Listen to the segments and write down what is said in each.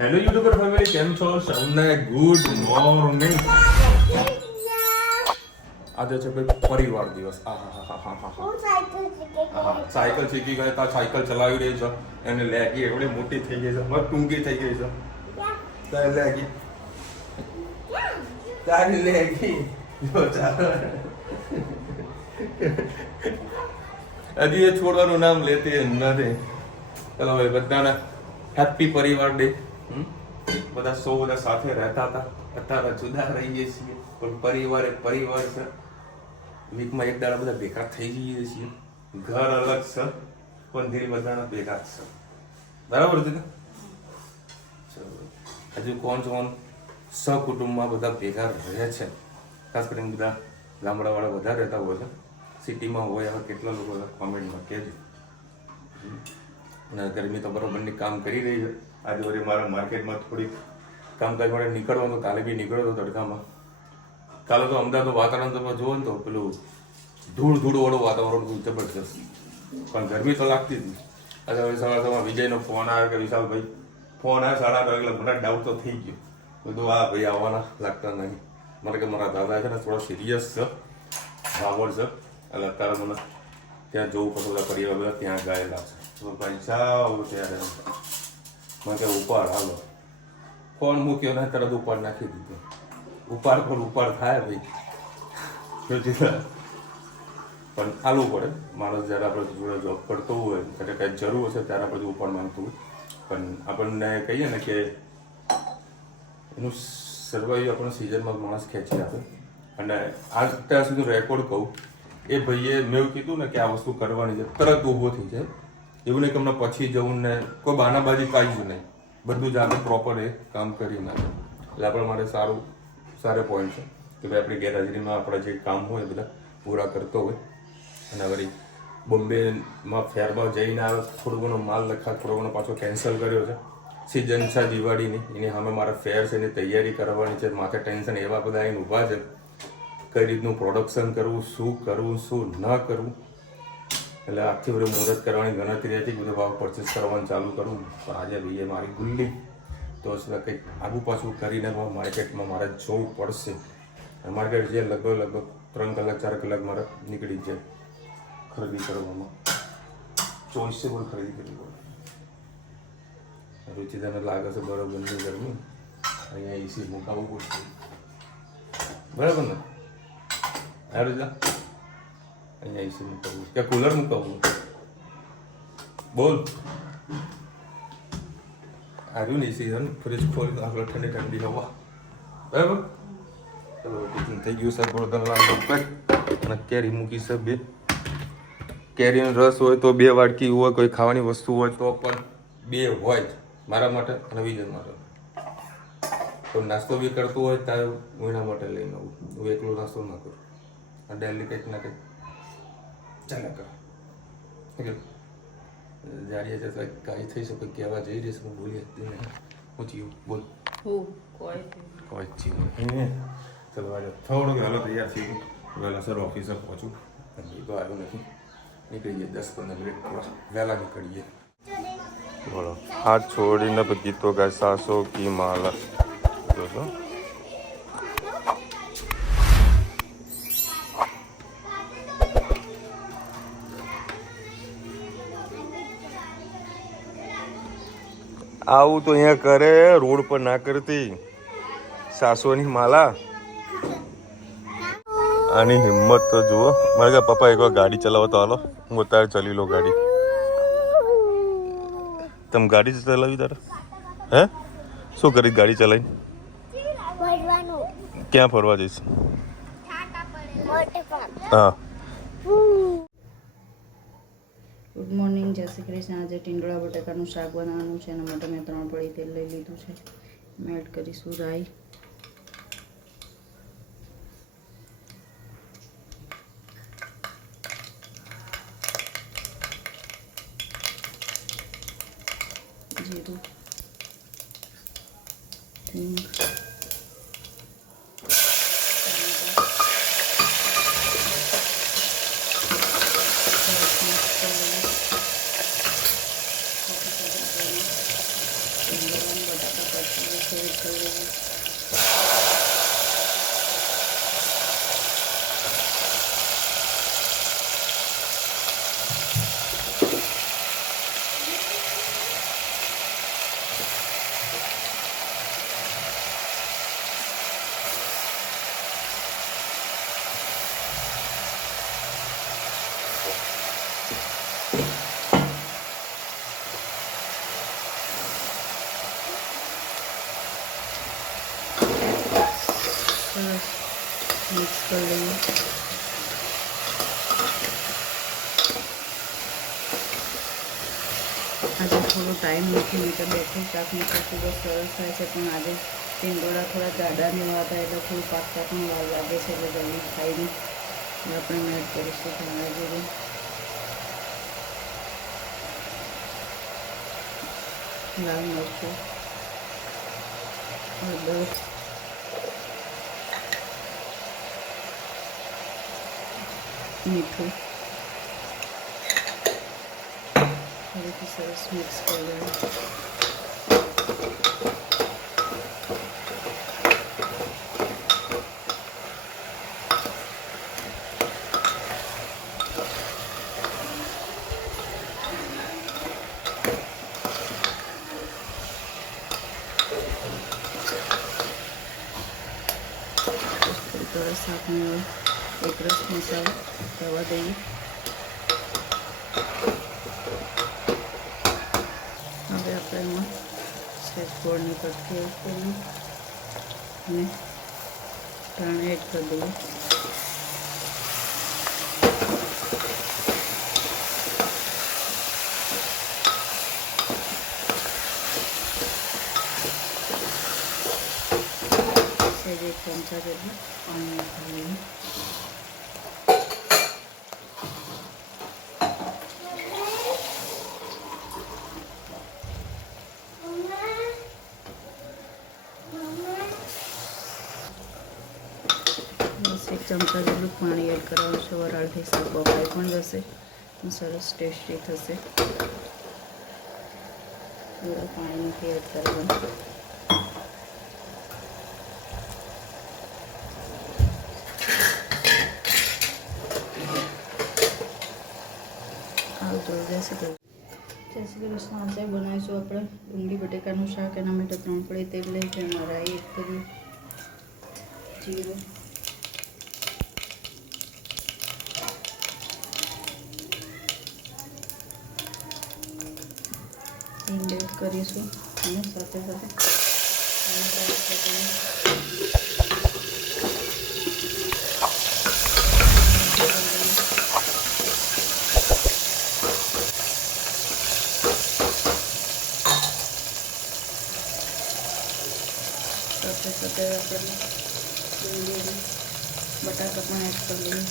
Hello YouTuber family, કેમ છો? સૌને ગુડ મોર્નિંગ. આજે છે ભાઈ પરિવાર દિવસ. સાયકલ શીખી ગઈ તો સાયકલ ચલાવી રહી છે. એને લેગી એવડી મોટી થઈ ગઈ છે, મત ટૂંકી થઈ ગઈ છે. તારી લેગી તારી લેગી જો ચાલો હજી એ છોડવાનું નામ લેતી નથી. ચલો ભાઈ, બધાને હેપી પરિવાર ડે. બધા બધા સાથે રહેતા હતા, અત્યારે જુદા રહીએ છીએ, પણ પરિવાર એ પરિવાર છે. વીકમાં એક દાડા બધા ભેગા થઈ જઈએ છીએ. ઘર અલગ છે પણ ધીરે બધાના ભેગા છે. બરાબર છે ને? હજુ કોણ સહકુટુંબમાં બધા ભેગા રહે છે. ખાસ કરીને બધા ગામડાવાળા વધારે રહેતા હોય છે. સિટીમાં હોય હવે કેટલા લોકો કોમેન્ટમાં કહેજો. અને ગરમી તો બરોબરની કામ કરી રહી છે. આજે વળી મારા માર્કેટમાં થોડીક કામકાજ માટે નીકળવાનું, કાલે બી નીકળ્યો હતો તડકામાં. કાલે તો અમદાવાદનું વાતાવરણ તમે જુઓ ને તો પેલું ધૂળવાળું વાતાવરણ બહુ જબરજસ્ત, પણ ગરમી તો લાગતી હતી. આજે હવે સવારમાં વિજયનો ફોન આવ્યો કે વિશાલભાઈ ફોન આવ્યો 8:30 એટલે મને ડાઉટ તો થઈ ગયો. બધું આ ભાઈ આવવાના લાગતા નહીં. મને કે મારા દાદા છે ને થોડા સિરિયસ છે, બાવળ છે, એટલે અત્યારે મને ત્યાં જવું પડશે. બધા પરિવાર બધા ત્યાં ગયેલા છે. તો ભાઈ જાઓ ત્યારે મને કે ઉપાડ હાલો. ફોન મૂક્યો ને તરત ઉપાડ નાખી દીધો. ઉપાડ પર ઉપાડ થાય ભાઈ, પણ ચાલવું પડે. માણસ જ્યારે આપણે જોડે જોબ કરતો હોય ત્યારે કંઈ જરૂર હશે ત્યારે આપણે ઉપાડ માંગતું હોય, પણ આપણને કહીએ ને કે એનું સર્વાઈવ આપણને સિઝનમાં માણસ ખેંચી આપે. અને આજ અત્યાર સુધી રેકોર્ડ કહું, એ ભાઈએ મેં એવું કીધું ને કે આ વસ્તુ કરવાની છે, તરત ઊભો થઈ જાય. એવું નહીં કે અમને પછી જવું ને કોઈ બાનાબાજી કાંઈ જ નહીં, બધું જ આપણે પ્રોપર એ કામ કરી નાખે. એટલે આપણા માટે સારો પોઈન્ટ છે કે ભાઈ આપણી ગેરહાજરીમાં આપણા જે કામ હોય બધા પૂરા કરતો હોય. અને વળી બોમ્બેમાં ફેરમાં જઈને આવે, થોડો ઘણો માલ લખા, થોડો ઘણો પાછો કેન્સલ કર્યો છે. સિઝન છે દિવાળીની, એની સામે મારા ફેર છે એની તૈયારી કરવાની છે. માથે ટેન્શન એવા બધા આવીને ઊભા છે, કઈ રીતનું પ્રોડક્શન કરવું, શું કરવું, શું ન કરવું. એટલે આખી બધી મુહૂર્ત કરવાની ગણતરી હતી, બધું ભાવ પરચેસ કરવાનું ચાલુ કરવું. પણ આજે ભાઈએ મારી ગુલ્લી તો કંઈક આગું પાછું કરીને માર્કેટમાં મારે જવું પડશે. માર્કેટ જે લગભગ 3 કલાક 4 કલાક મારે નીકળી જાય ખરીદી કરવામાં. ચોઈસે પણ ખરીદી કરવી પડે. રુચિતાને લાગે છે બરોબરની ગરમી, અહીંયા એસી મુકાવવું પડશે. બરાબર ને? હા રુચિતા, અહીંયા એસી મુકાવવું કે કુલર મુકાવવું? બોલ. આવ્યું ને એસી છે ને, ફ્રીજ ખોલી તો આપણે ઠંડી ઠંડી હવા. બરાબર? ચલો ટિફિન થઈ ગયું સાહેબ. અને કેરી મૂકી છે 2. કેરીનો રસ હોય તો 2 વાટકી હોય, કોઈ ખાવાની વસ્તુ હોય તો પણ 2 હોય જ મારા માટે અને વિજય માટે. કોઈ નાસ્તો બી કરતું હોય ત્યારે હું એના માટે લઈને આવું. હું એકલો નાસ્તો ના કરું. ડેલી કંઈક ના કંઈક ચાલ્યા કર. જાડીએ છે કાંઈ થઈ શકે, કહેવા જઈ રહીશ હું બોલી હતી ને. હું થયું બોલ. કોઈ ચીજ નહીં. ચલો આજે થોડુંક વહેલો તૈયાર થઈ ગયું, વહેલા સર ઓફિસે પહોંચું. તો આવ્યો નથી, નીકળી જઈએ 10-15 મિનિટ વહેલા નીકળીએ. બોલો, હાથ છોડીને પછી તો ગાય 700 કી માલા જોશો. આવું તો અહીંયા કરે, રોડ પર ના કરતી. 700 ની માલા. આની હિંમત તો જુઓ. મારે કે પપ્પા એકવાર ગાડી ચલાવો તો હાલો, હું અત્યારે ચલી લો ગાડી. તમે ગાડી ચલાવી તારે? હે શું કરી ગાડી ચલાવી? ક્યાં ફરવા જઈશ? હા. ગુડ મોર્નિંગ, જય શ્રી કૃષ્ણ. આજે ટીંડોળા બટાકાનું શાક બનાવવાનું છે. એના માટે મેં 3 પડી તેલ લઈ લીધું છે. એડ કરીશું રાઈ. જીરું, હિંગ, બટાકા मिक्स कर लेंगे। आज थोड़ो टाइम नहीं नहीं तो बेठू शाक में तो खूब सरस थाय छे, पण आज टींडोळा थोड़ा जाडा नहीं होता એટલે થોડું પાકતા પણ વાર લાગે છે, એટલે જલ્દી ખાઈ નહીં આપણે એડ કરીશું ધાણા જીરું, લાલ મરચું, હળદર, મીઠું, ફરીથી સરસ મિક્સ કરી લેવું। रस आपने एक रस मसाला दवा दઈએ। હવે આપણે એમાં સહેજ ગોળની કટકી એડ કરીએ અને ધાણા એડ કરી દઈએ। સહેજ 1 ચમચા જેટલું પાણી નાખી દઈએ। बस 1 चमचा જેટલું પાણી એડ કરવાનું છે, વરાળથી શાક બફાઈ પણ જશે, સરસ ટેસ્ટી થશે। થોડું પાણી નથી એડ કરવાનું। જય શ્રી કૃષ્ણ। આજે બનાવીશું આપણે ડુંગળી બટેકાનું શાક। એના માટે 3 કળી તેલ લઈ તેમાં રાઈ એડ કરી, જીરું, હિંગ એડ કરીશું અને સાથે સાથે ટમેટાં એડ કરીશું। સાથે સાથે આપણે ડુંગળી બટાકા પણ એડ કરી લઈએ।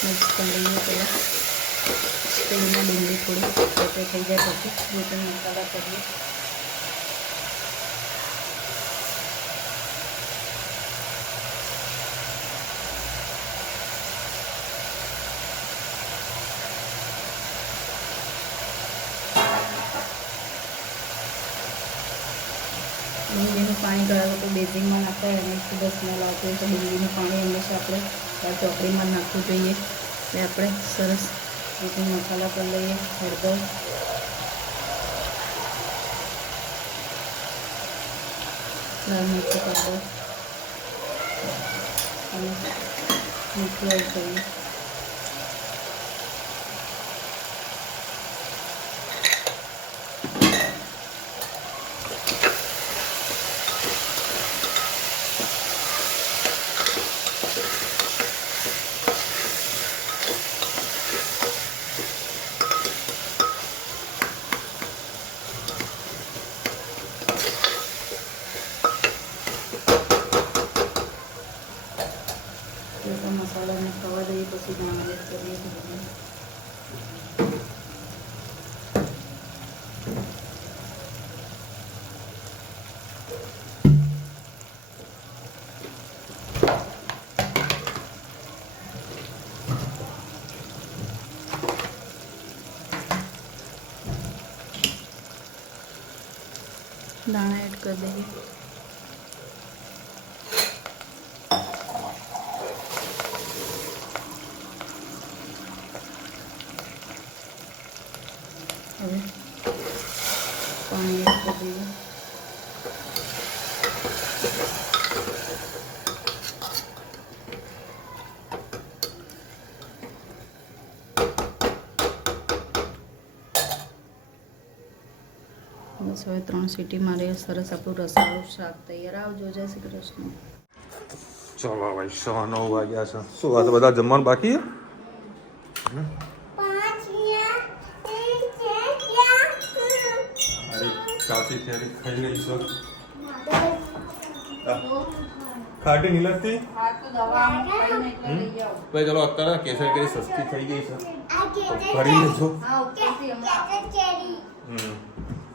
मिक्स कर लीजिए। पहले तेल में डूंगी थोड़ी छोटे थी जाए પછી रोटी मसाला करिए। ડુંગળીનું પાણી ગળાવે તો બેઝિંગમાં નાખતા એને ખૂબ જ સ્મેલ આવતી હોય, તો ડુંગળીનું પાણી હંમેશા આપણે ચોપડીમાં નાખવું જોઈએ। એટલે આપણે સરસ રીતે મસાલા કરી લઈએ। હળદર, લાલ મરચું પાવડર અને મીઠું એડ કરીએ। મસાલાને ખાવા દઈએ પછી ધાણા એડ કરીએ। दाना ऐड कर देंगे। હવે 3 સીટી મારી સરસ આપણું રસાવાળું શાક તૈયાર. આવજો. જય શ્રી કૃષ્ણ. ચલો ભાઈ 9:15 વાગ્યા છે. શું વાત બધા જમવાનું બાકી છે? અરે કાફી ત્યારે ખાઈ લઈ છો. ખાટી નહીં લાગતી? ભાઈ ચલો અત્યારે કેસર કેરી સસ્તી થઈ ગઈ છે, ભરી લેજો.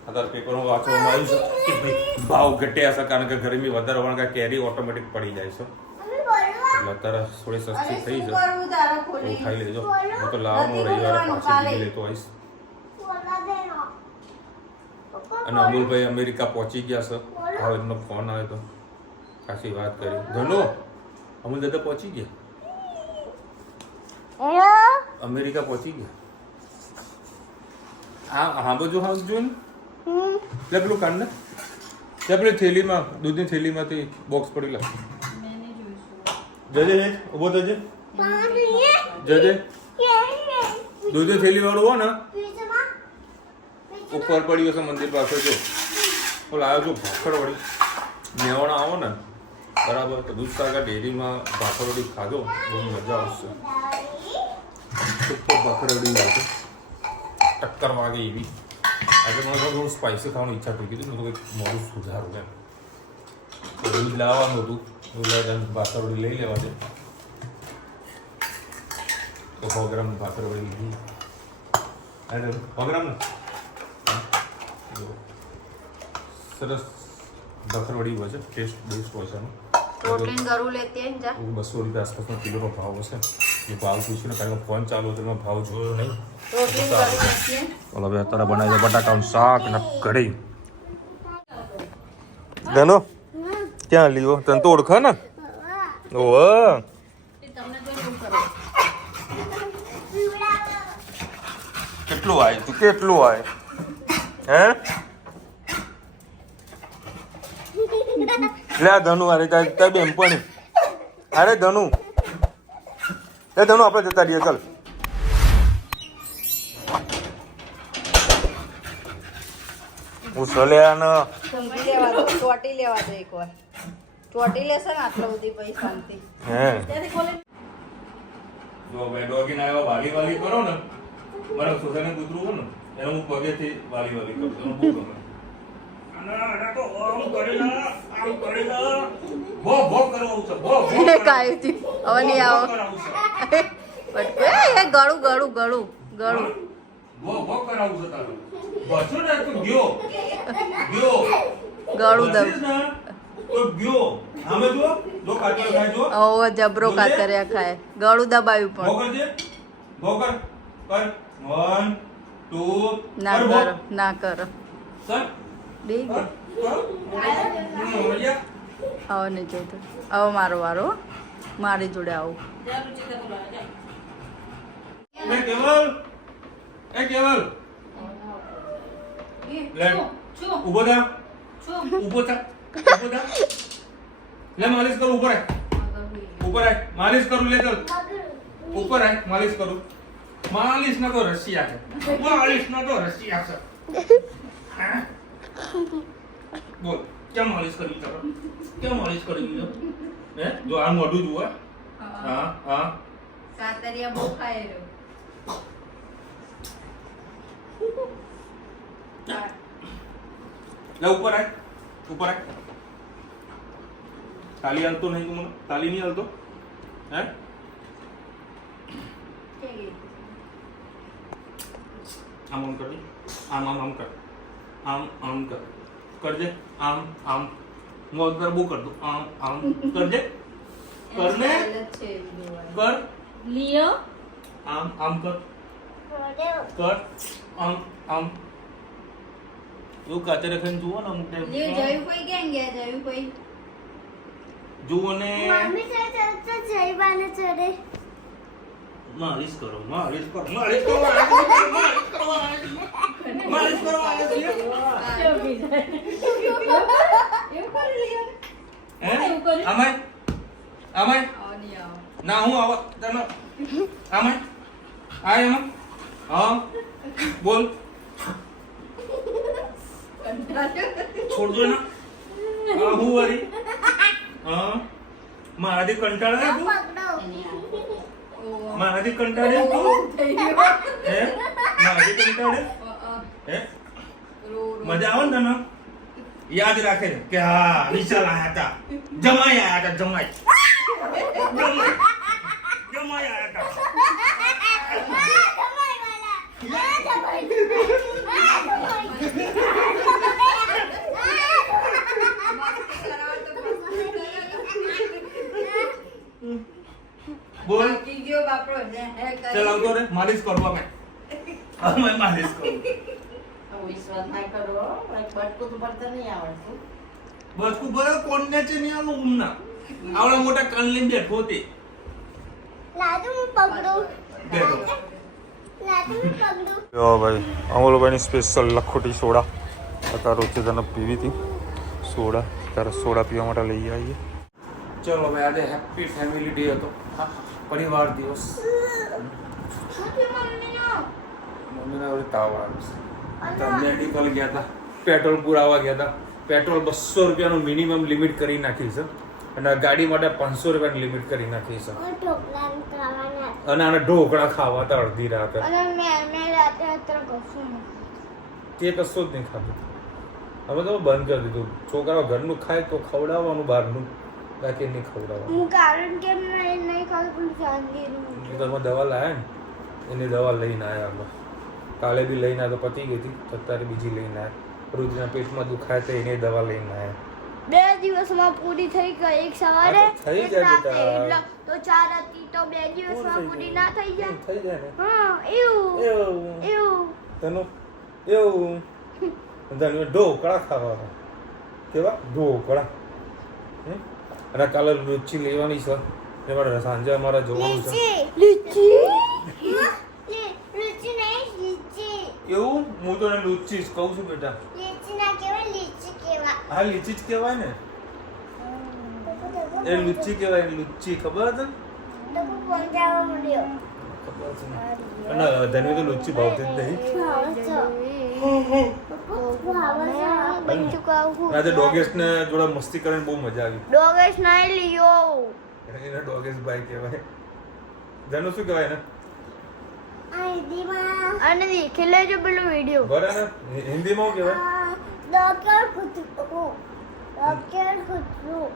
અત્યારે પેપરમાં વાંચવામાં આવ્યું છે કે ભાઈ ભાવ ઘટ્યા છે કારણ કે ગરમી વધારે હોવાના કેરી ઓટોમેટિક પડી જાય છે. એટલે અત્યારે થોડી સસ્તી થઈ છે, તો ખાઈ લેજો. હું તો લાવવાનો રવિવારે પાછી લેતો આવીશ. અને અમુલભાઈ અમેરિકા પહોંચી ગયા છે. હવે એમનો ફોન આવ્યો તો ખાસી વાત કરી. ધનો અમુલ દાદા પહોંચી ગયા, અમેરિકા પહોંચી ગયા. હા બધું હા જોયું ને પેલું કાઢ ને ત્યાં પેલી થેલીમાં દૂધની થેલીમાંથી બોક્સ પડી લાવ. જજે ઉભો થજે, જજે દૂધની થેલી વાળું હો ને ઉપર પડી હશે મંદિર પાસે. જો હું લાવ્યો છું ભાખર વળી. મેવાણા આવો ને બરાબર તો દૂધસાગર ડેરીમાં ભાખર વળી ખાધો, બહુ મજા આવશે. સુપર ભાખર વળી આવશે, ટક્કર વાગે એવી. આજે મને થોડું સ્પાઇસી ખાવાની ઈચ્છા થઈ ગઈ. તો કંઈક મોડું સુધારું એમ. તો દૂધ લાવવાનું હતું, દૂધ લાવીને ભાખર વળી લઈ લેવા દે. તો 100 ગ્રામ ભાખર વળી લીધી. 100 ગ્રામ ને સરસ ભાખર વળી હોય છે, ટેસ્ટ બેસ્ટ હોય છે. પ્રોટીન ગરું લેતી આવીને જા. 200 રૂપિયા આસપાસનો કિલોનો ભાવ હશે. એ ભાવ પૂછીને કારણ કે ફોન ચાલુ હતો એમાં ભાવ જોયો નહીં. પ્રોટીન ગરું લેતી આવીને. બોલો હવે અત્યારે બનાવી દે બટાકાનું શાક ને કઢી. ધનો ક્યાં લીધો? તને તો ઓળખે ને? ઓહ કેટલું આય તું, કેટલું આય હે? લે આ ધનુ અરે તારી બેનપણી. અરે ધનુ એ ધનુ આપણે જતા રહીએ. ચાલ હું સલ્યા ને સમજી લેવા દો, ચોટી લેવા દો એકવાર. ચોટી લેશે ને આટલો બધી પછી શાંતિ. હે જો ભાઈ ડોગી ના એવા વાલી વાલી કરો ને, મારા સોસાને કૂતરું હોય ને એને હું પગેથી વાલી વાલી કરું. એનું બહુ ગમે. કાયુથી હવે નહીં આવો. એ ગળું ગળું ગળું ગળું ગળું દમ. ઓ જબરો કાતરિયા ખાય. ગળું દબાવ્યું પણ ના કરો ના કરો. બે આવો નહીં જોઈતો. આવો મારો વારો, મારી જોડે આવું. માલિશ કરું ઉપર આય, ઉપર આય માલિશ કરું. લે ચાલ ઉપર આય માલિશ કરું. માલિશ ના તો રસિયા છે, માલિશ ના તો રસિયા છે. બોલ ક્યાં માલિશ કરી? ક્યાં માલિશ કરી? હે જો આ મોઢું જુઓ. હા હા કાતરિયા બહુ ખાય રહ્યો. લે ઉપર આય, ઉપર આય. તાલી હાલતો નહીં તું મને? તાલી નહીં હાલતો હે? આમ આમ કરજે, આમ આમ આમ કર, આમ આમ કર, કરજે આમ આમ. હું અગર બહુ કર દઉં. આમ આમ કરજે, કરને કર લિયો. આમ આમ કર, કર આમ આમ. જો કાતે રખીને જુઓ ને અમુક ટાઈમ જયું કોઈ ક્યાં ગયા? જયું કોઈ જુઓ ને મમ્મી સાથે તો જઈવાને ચડે. માલિશ કરો, માલિશ કરો, માલિશ કરો, માલિશ કરો. આમાય આમાય ના હું આવા તને આમાય આય એમાં હા બોલ છોડજો ને આ હું વળી હા મારાથી કંટાળે તું મારાથી કંટાળે તું હે મારાથી કંટાળે હે મજા આવે ને તને યાદ રાખે કે હા વિશાલ આયા હતા જમાઈ આયા હતા જમાઈ આયા હતા બોલ ચલ આવતો રે માલિશ કરવા મેં માલિશ કરું વિશ્વાસ ના કરો બટકું તો પડતા નહીં આવડતું બસ કુ બરાબર કોણને છે ને આનું ઉમના આવડા મોટા કાન લઈને બેઠો તે લાદુ હું પકડું બેઠો લાદુ હું પકડું જો ભાઈ અમોલભાઈની સ્પેશિયલ લખોટી સોડા અત્યારે રોજે તને પીવી હતી સોડા ત્યારે સોડા પીવા માટે લઈ આવીએ ચલો ભાઈ આજે હેપી ફેમિલી ડે હતો પરિવાર દિવસ મમ્મીના હવે તાવ આવે છે મેડિકલ ગયા હતા પેટ્રોલ પુરાવા ગયા હતા પેટ્રોલ 200 રૂપિયાનું મિનિમમ લિમિટ કરી નાખી છે અને ગાડી માટે 500 રૂપિયાની લિમિટ કરી નાખી છે ઢોકળા ખાવાના અને આને ઢોકળા ખાવા હતા અડધી રાતે અને મેં રાતે અત્યારે કશું તે કશું જ નહીં ખાધું હવે તો બંધ કરી દીધું છોકરાઓ ઘરનું ખાય તો ખવડાવવાનું બહારનું બાકી નહીં ખવડાવવાનું હું કારણ કે નહીં ખાધું શાંતિનું ઘરમાં દવા લાયા ને એની દવા લઈને આવ્યા અમે કાલે બી લઈને આવ્યા તો પતી ગઈ હતી તો અત્યારે બીજી લઈને આવ્યા રુદ્રના પેટમાં દુખાય તો એની દવા લઈને આવ્યા 2 દિવસમાં પૂરી થઈ ગઈ એક સવારે હા, તો થઈ એક જાય રાતે બેટા. એટલે તો 4 હતી તો 2 દિવસમાં પૂરી ના થઈ જાય થઈ જાય ને હા એવું એવું એવું તનું એવું તને ઢોકળા ખાવા કેવા ઢોકળા અને કાલે રુચિ લેવાની છે એમાં સાંજે અમારે જોવાનું છે લીચી લીચી નહીં લીચી એવું હું તો એને લુચ્ચી જ કહું છું બેટા લીચી ના કહેવાય લીચી કહેવાય હા લીચી જ કહેવાય ને એ લુચ્ચી કહેવાય લુચ્ચી ખબર હતી તો કોણ જાવા મળ્યો ખબર છે ને. અને ધનવી તો લુચ્ચી ભાવતી જ નહીં આજે ડોગેશ ને જોડે મસ્તી કરીને બહુ મજા આવી ડોગેશ નહીં લિયો એને ડોગેશ ભાઈ કહેવાય ધનુ શું કહેવાય ને અને દેખી લેજો પેલો વિડિયો બરાબર ને હિન્દીમાં શું કહેવાય ડોક્ટર કૂતરું ડોક્ટર કૂતરું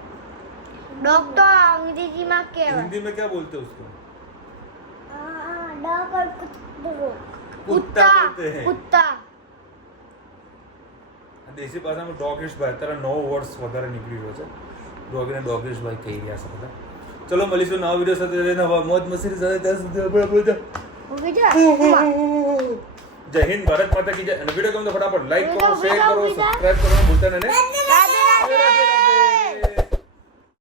ડોક્ટર અંગ્રેજીમાં કહેવાય हिंदी में क्या बोलते हैं उसको ડોક્ટર કૂતરું कुत्ता बोलते हैं કૂતા દેશી ભાષામાં ડોગેશ ભાઈ અત્યારે 9 વર્ષ વધારે નીકળી રહ્યો છે ડોગને ડોગેશ ભાઈ કહી રહ્યા છે બધા ચલો મળીશું નવા વિડીયો સાથે નવા મોજ મસ્તી સાથે ત્યાં સુધી આપણે બધા ઓકે જા જય હિન્દ ભારત માતા કી જય અને વિડીયો ગમે તો ફટાફટ લાઈક કરો શેર કરો ઉભી થા. સબસ્ક્રાઇબ કરવાનું ભૂલતા નહીં